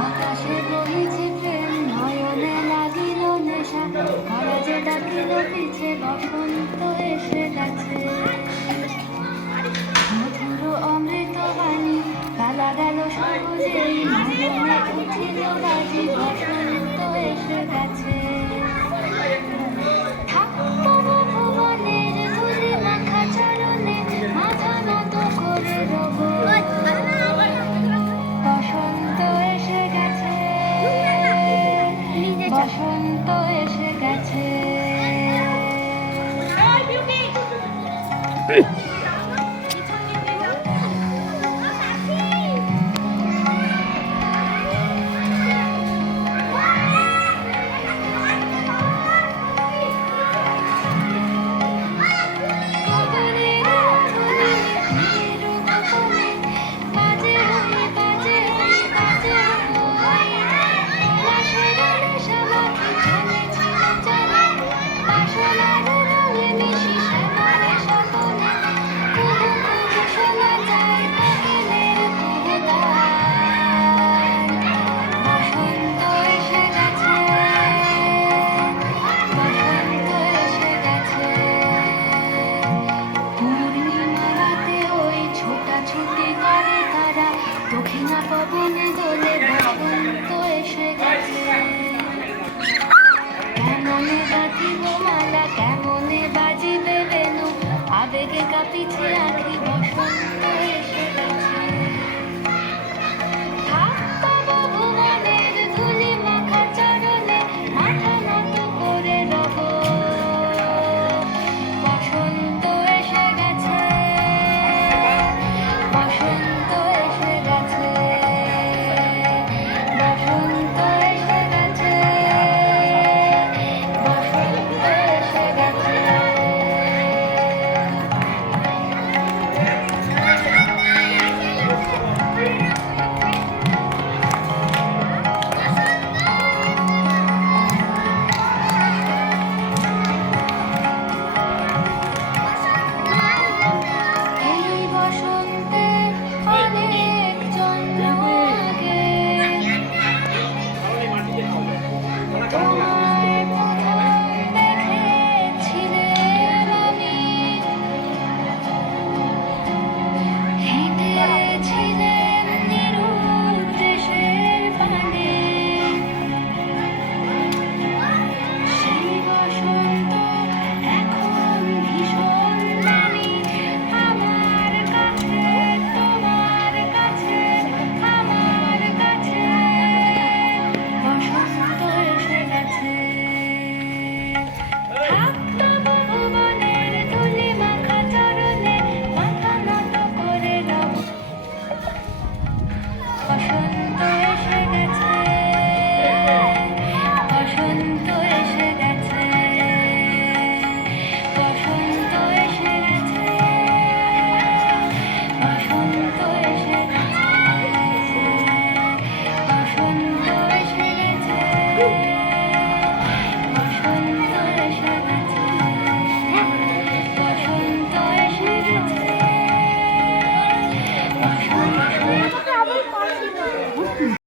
আকাশে বহিছে প্রেম, নয়নে লাগিল নেশা, তারা যে ডাকিল পিছে বসন্ত এসে গেছে। মধুর অমৃত বাণী বেলা গেল সহজেই, মনে উঠিল বাজি বসন্ত এসে গেছে। থাকবো ভুবনের ধুলি মাখা চরণে, মাথা নত করে রব। বসন্ত এসে গেছে, বসন্ত এসে গেছে। দক্ষিণা পবনে দোলে বসন্ত এসে গেছে। কেমনে গাঁথিব মালা, কেমনে বাজিবে বেনু, আবেগে কাঁপিছে আঁখি।